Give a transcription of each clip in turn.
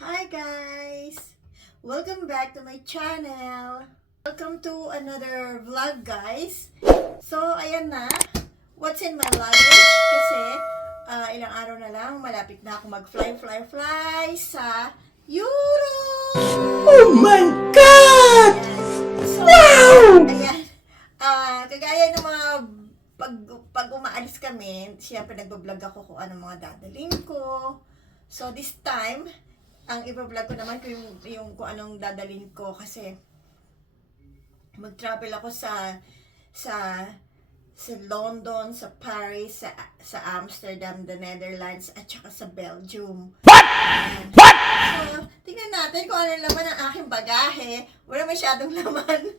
Hi guys! Welcome back to my channel! Welcome to another vlog guys! So, ayan na. What's in my luggage? Kasi, ilang araw na lang, malapit na ako mag-fly sa Europe! Oh my God! So, Wow! ayan. Kagaya ng mga pag umaalis kami, siyempre nagbablog ako kung anong mga dadalhin ko. So, this time, ang iba-vlog ko naman yung kung anong dadalhin ko kasi mag-travel ako sa London, sa Paris, sa Amsterdam, the Netherlands, at saka sa Belgium. What? So, tingnan natin kung ano laman ang aking bagahe. Wala masyadong laman.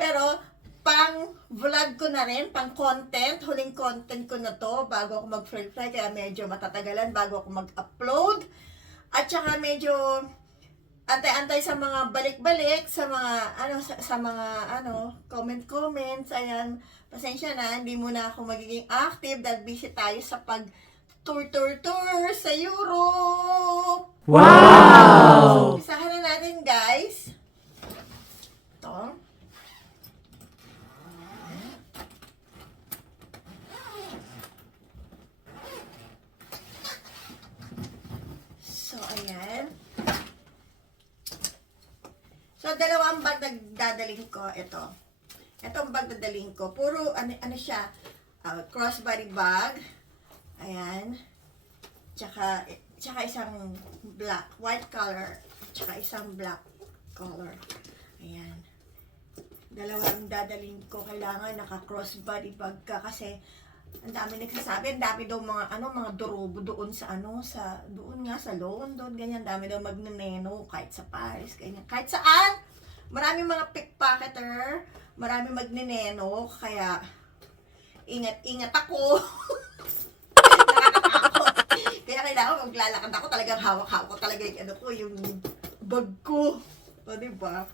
Pero, pang vlog ko na rin, pang content, huling content ko na to bago ako mag-fly, kaya medyo matatagalan bago ako mag-upload. At saka medyo antay-antay sa mga balik-balik, sa mga comments, ayan. Pasensya na, hindi muna ako magiging active dahil busy tayo sa pag-tour sa Europe. Wow! So, umpisahan na natin, guys. Ito. So, ayan. So, dalawang bag na dadalhin ko. Ito. Itong bag na dadalhin ko. Puro, ano siya, crossbody bag. Ayan. Tsaka isang black, white color. Tsaka isang black color. Ayan. Dalawang dadalhin ko. Kailangan naka-crossbody bag ka kasi ang dami nagsasabi, ang dami daw mga durubo doon doon nga sa London, ganyan, dami daw magneneno kahit sa Paris, ganyan. Kahit saan, maraming mga pickpocketer, maraming magneneno, kaya ingat ako. Nakakatakot. Kaya kailangan maglalakad ako, talagang hawak-hawak ko talaga yung bag ko. O, diba?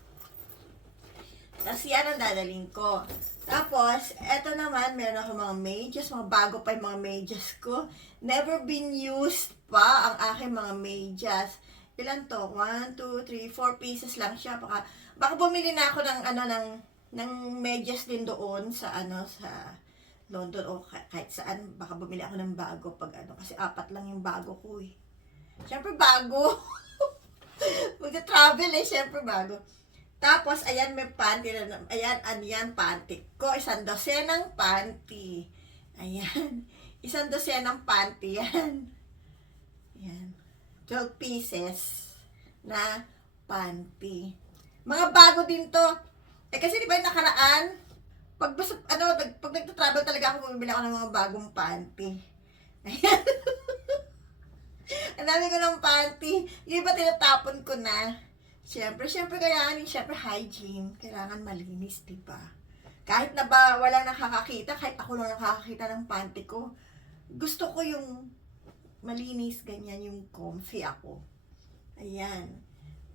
Tapos yan ang dadalhin ko. Tapos, eto naman, meron ako mga medyas, mga bago pa yung mga medyas ko. Never been used pa ang aking mga medyas. Ilan to? 1, 2, 3, 4 pieces lang siya. Baka bumili na ako ng medyas din doon sa London o kahit saan. Baka bumili ako ng bago kasi 4 lang yung bago ko eh. Siyempre bago. Magka-travel siyempre bago. Tapos, ayan, may panty na, ayan, panty ko. 1 dosenang panty. Ayan. 1 dosenang panty, yan. Ayan. 12 pieces na panty. Mga bago din to. Kasi di ba yung nakaraan, pag nagta-travel talaga ako, bumibili ako ng mga bagong panty. Ayan. Ang dami ko ng panty. Yung iba tinatapon ko na. Siyempre, kailangan hygiene. Kailangan malinis, diba? Kahit na ba walang nakakakita, kahit ako lang nakakakita ng panty ko, gusto ko yung malinis, ganyan, yung comfy ako. Ayan.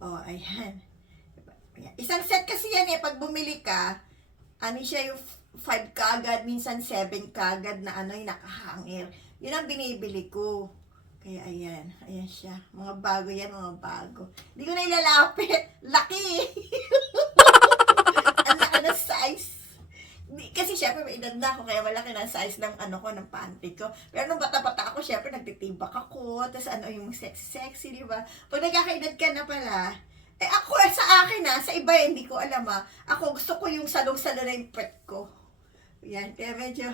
O, ayan. Isang set kasi yan pag bumili ka, siya yung 5 kagad, minsan 7 kagad na yung nakahangir. Yun ang binibili ko. Kaya ayan siya. Mga bago yan, mga bago. Hindi ko na ilalapit. Laki! Ang laki ng size. Kasi syempre may edad na ako, kaya malaki na size ng ng panty ko. Pero nung bata-bata ako, syempre nagtitibak ako. Tapos yung sexy, di ba? Pag nagkakaedad ka na pala, ako sa akin sa iba hindi ko alam Ako gusto ko yung salong-salo na yung pet ko. Yan, kaya medyo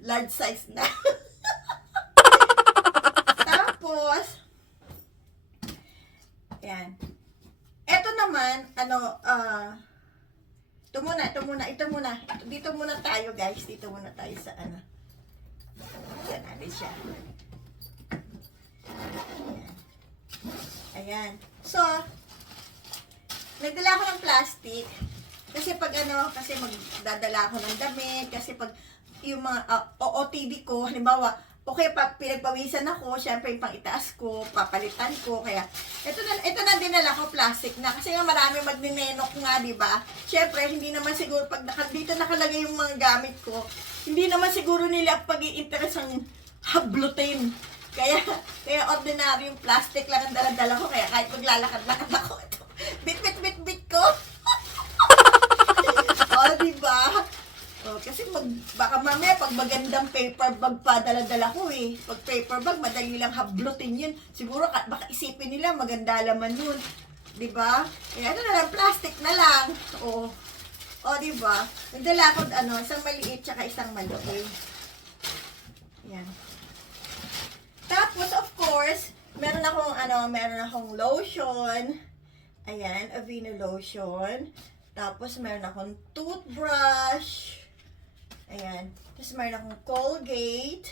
large size na. Tapos, yan. Eto naman, ito muna. Dito muna tayo, guys. Dito muna tayo sa Yan, natin siya. Ayan. So, nagdala ako ng plastic. Kasi kasi magdadala ako ng damit, kasi pag yung mga OOTD ko, halimbawa, okay, pinagpawisan ako, syempre yung pang itaas ko, papalitan ko, kaya, ito na dinala ko, plastic na, kasi nga marami magninenok nga, di ba? Syempre, hindi naman siguro, pag dito nakalagay yung mga gamit ko, hindi naman siguro nila pag-i-interest ang hablutin. Kaya ordinary yung plastic lang ang dala-dala ko. Kaya kahit maglalakad-lakad ako, ito, bit ko. O, diba? O, kasi baka mamaya pag magandang paper bag pa dala-dala ko eh. Pag paper bag, madali lang hablutin yun. Siguro baka isipin nila maganda laman yun. Diba? Kaya ano na lang, plastic na lang. O, diba? Nagdala ako, isang maliit tsaka isang malaki. Yan. Tapos, of course, meron akong lotion. Ayan, Aveeno lotion. Tapos, meron akong toothbrush. Ayan. Tapos, meron akong Colgate.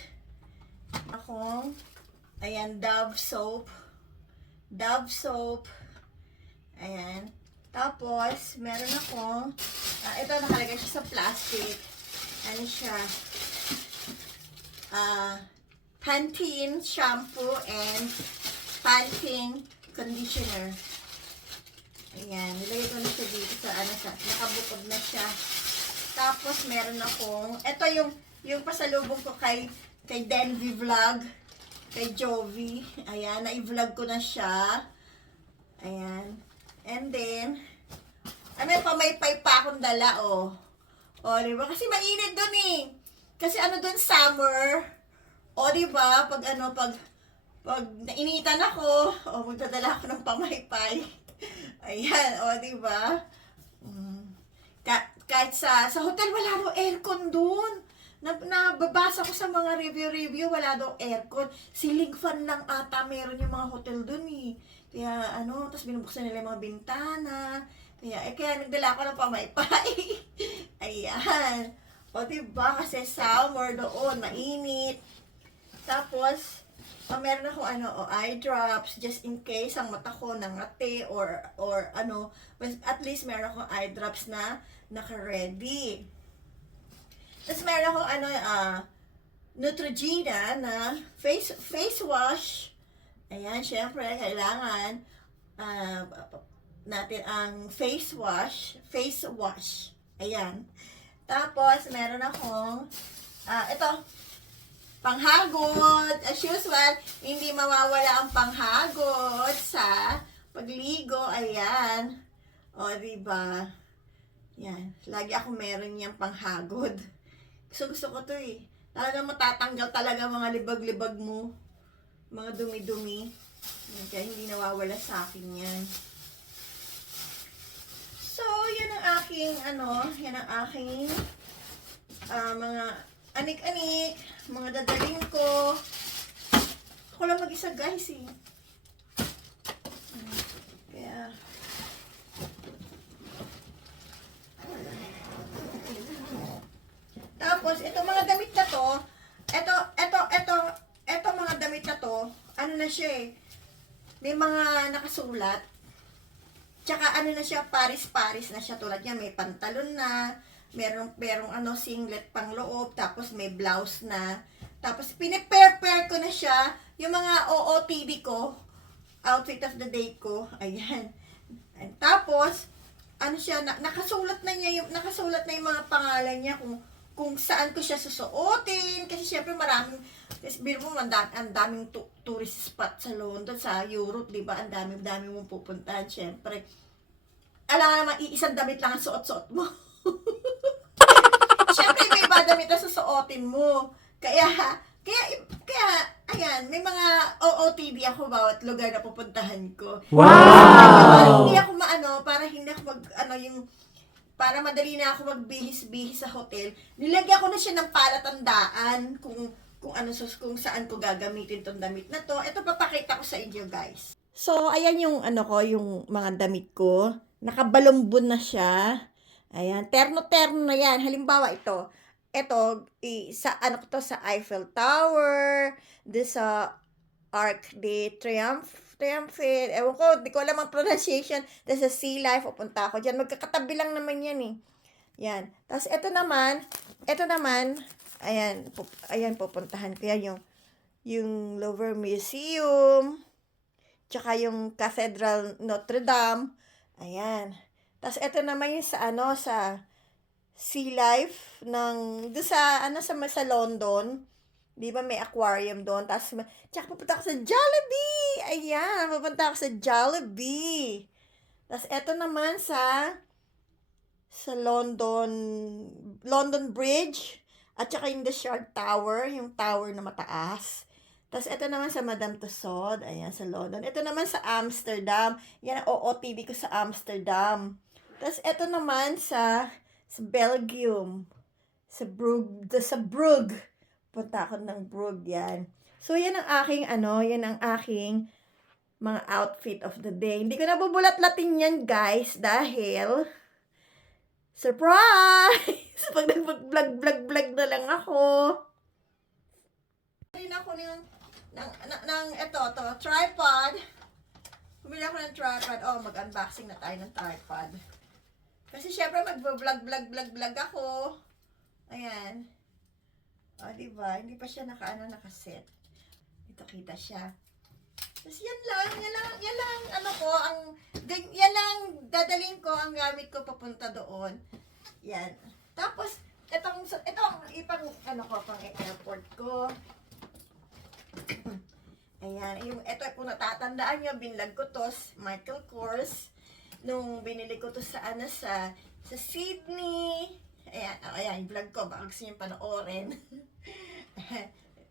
Ayan, Dove soap. Ayan. Tapos, meron akong, ito nakalagay siya sa plastic. Ano siya? Pantene shampoo and Pantene conditioner. Ayan, nilagay ko na siya dito sa nakabukod na siya. Tapos meron akong, ito yung pasalubong ko kay Denvi Vlog, kay Jovi. Ayan, na-vlog ko na siya. Ayan. And then, may pamaypay pa akong dala, O, diba? Kasi mainit dun eh. Kasi dun summer. O, diba? Pag nainitan ako, magdadala ako ng pamaypay. Ayan, o, diba? Kahit sa hotel, wala daw aircon dun. Nababasa ko sa mga review, wala daw aircon. Ceiling fan lang ata meron yung mga hotel dun eh. Kaya, tapos binubuksan nila yung mga bintana. Kaya nagdala ko ng pamaypay. Ayan. O, diba? Kasi summer doon, mainit. Tapos, meron akong eye drops just in case ang mata ko nangati or at least meron akong eye drops na naka-ready. Tapos meron akong Neutrogena na face wash. Ayan, syempre kailangan natin ang face wash. Ayan. Tapos meron akong ito panghagod. As usual, hindi mawawala ang panghagod sa pagligo. Ayan. O, diba? Yan. Lagi ako meron niyang panghagod. Gusto ko to eh. Talagang matatanggal talaga mga libag-libag mo. Mga dumi-dumi. Yan, kaya hindi nawawala sa akin yan. So, yan ang aking, mga anik-anik, mga dadaling ko. Ako lang mag-isa guys eh. Kaya, tapos, ito mga damit na to, ito mga damit na to, na siya eh, may mga nakasulat, tsaka na siya, paris-paris na siya, tulad niya, may pantalon na, merong singlet pang loob, tapos may blouse na, tapos pinipair ko na siya, yung mga OOTD ko, outfit of the day ko, ayan. Tapos, siya, nakasulat na yung mga pangalan niya kung saan ko siya susuotin, kasi syempre kasi biro mo, ang daming tourist spot sa London, sa Europe, di ba? Ang dami mong pupuntahan, syempre. Alam nga naman, isang damit lang ang suot-suot mo. Syempre, may iba damit na susuotin mo. Kaya, ayan, may mga OOTD ako bawat lugar na pupuntahan ko. Wow! Hindi ako para hindi ako para madali na ako magbihis-bihis sa hotel. Nilagyan ko na siya ng palatandaan kung saan ko gagamitin tong damit na to. Ito papakita ko sa inyo, guys. So, ayan yung yung mga damit ko. Nakabalumbon na siya. Ayan, terno-terno na yan. Halimbawa ito sa sa Eiffel Tower, sa Arc de Triomphe, ewan ko, di ko alam ang pronunciation. Tapos sa Sea Life, pupunta ako dyan. Magkakatabi lang naman yan eh. Yan. Tapos ito naman, ayan, pupuntahan ko yan, yung Louvre Museum, tsaka yung Cathedral Notre Dame, ayan. Tapos ito naman yung sa Sea Life, sa London, Di ba may aquarium doon? Tapos, tsaka pupunta ako sa Jollibee! Ayan, pupunta ako sa Jollibee. Tapos, eto naman sa London Bridge, at saka yung The Shard Tower, yung tower na mataas. Tapos, ito naman sa Madame Tussauds, ayan, sa London. Ito naman sa Amsterdam, yan ang OOTD ko sa Amsterdam. Tapos, ito naman sa Belgium, sa Brugge. Punta ako ng Brugge, yan. So, yan ang aking, yan ang aking mga outfit of the day. Hindi ko na bubulat-latin yan, guys, dahil surprise! Pag nag-vlog na lang ako. Rin ako ng tripod. Bumili ako ng tripod. Oh, mag-unboxing na tayo ng tripod. Kasi syempre mag-vlog ako. Ayan. Oh, diba? Hindi pa siya nakaset. Ito kita siya. Tapos yan lang dadalhin ko, ang gamit ko papunta doon. Yan. Tapos, ito ang ipang, pang airport ko. Ayan, ito kung natatandaan nyo, binlag ko to, Michael Kors, nung binili ko to sa Sydney. Ayan, yung vlog ko, baka gusto nyo panoorin.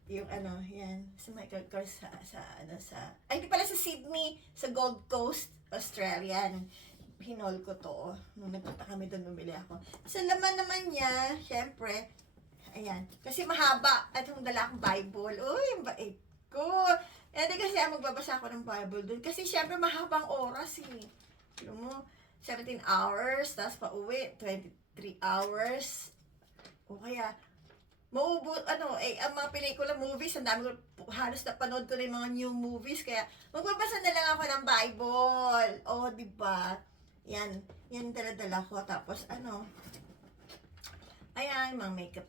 Yung yan, sa Michael Kors hindi pala sa Sydney, sa Gold Coast, Australia. Hinol ko to, nung nagpunta kami doon, bumili ako. Sa laman naman niya, syempre, ayan, kasi mahaba, at yung dala akong Bible, yung bait ko. Hindi kasi magbabasa ako ng Bible doon, kasi syempre mahabang oras Alam mo, 17 hours, tapos pa-uwi, 23 hours. O kaya, ang mga pelikula, movies, ang dami ko, halos napanood ko na yung mga new movies, kaya magbabasa na lang ako ng Bible. O, diba? Yan dala-dala ko. Tapos, ayan, mga makeup,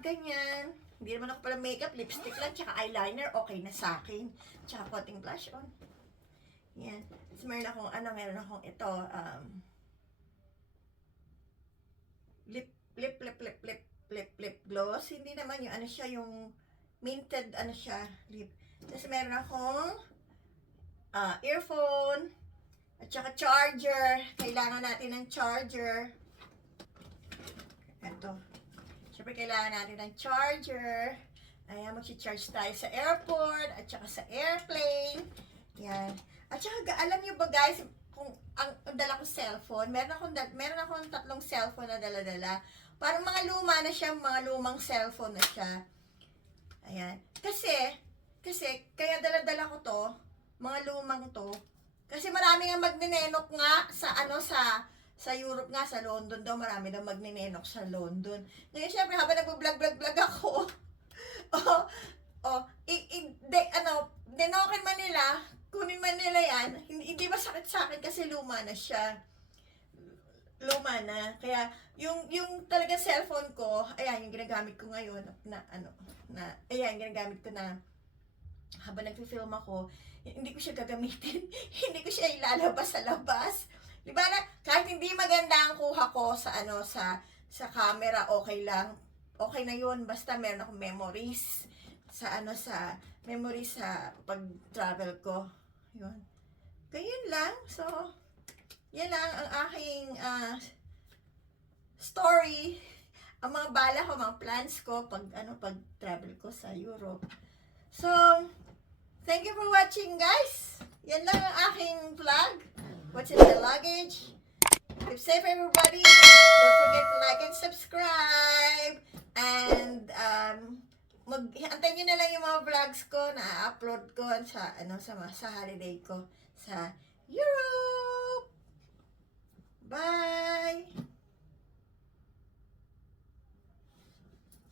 ganyan. Hindi naman ako pala makeup, lipstick lang, tsaka eyeliner, okay na sa akin. Tsaka konting blush on. Yan. Tapos meron akong ito, lip gloss. Hindi naman yung yung minted lip. Tapos meron akong earphone at saka charger. Kailangan natin ng charger. Ito. Siyempre kailangan natin ng charger. Ayan, mag-charge tayo sa airport at saka sa airplane. Yan. At saka alam niyo ba guys, kung ang dala ko cellphone, meron akong 3 cellphone na dala-dala. Parang mga luma na siya, mga lumang cellphone na siya. Ayan. Kasi, kaya dala-dala ko to, mga lumang to. Kasi marami nga magninenok nga sa Europe nga, sa London daw, marami daw magninenok sa London. Ngayon, syempre, habang nag-vlog ako, denokin man nila, kunin man nila yan, hindi masakit sa akin kasi luma na siya. Luma na. Kaya, yung talaga cellphone ko, ayan, yung ginagamit ko ngayon, ayan, ginagamit ko na, habang nag-film ako, hindi ko siya gagamitin, hindi ko siya ilalabas sa labas. Diba na, kahit hindi maganda ang kuha ko sa camera, okay lang. Okay na yun, basta meron akong memories sa memories sa pag-travel ko. Yun. Ganyan lang. So, yan lang ang aking story. Ang mga bala ko, mga plans ko pag travel ko sa Europe. So, thank you for watching, guys. Yan lang ang aking vlog. What's in my luggage? Keep safe, everybody. Don't forget to like and subscribe. And antay nyo na lang yung mga vlogs ko na upload ko sa holiday ko sa Europe.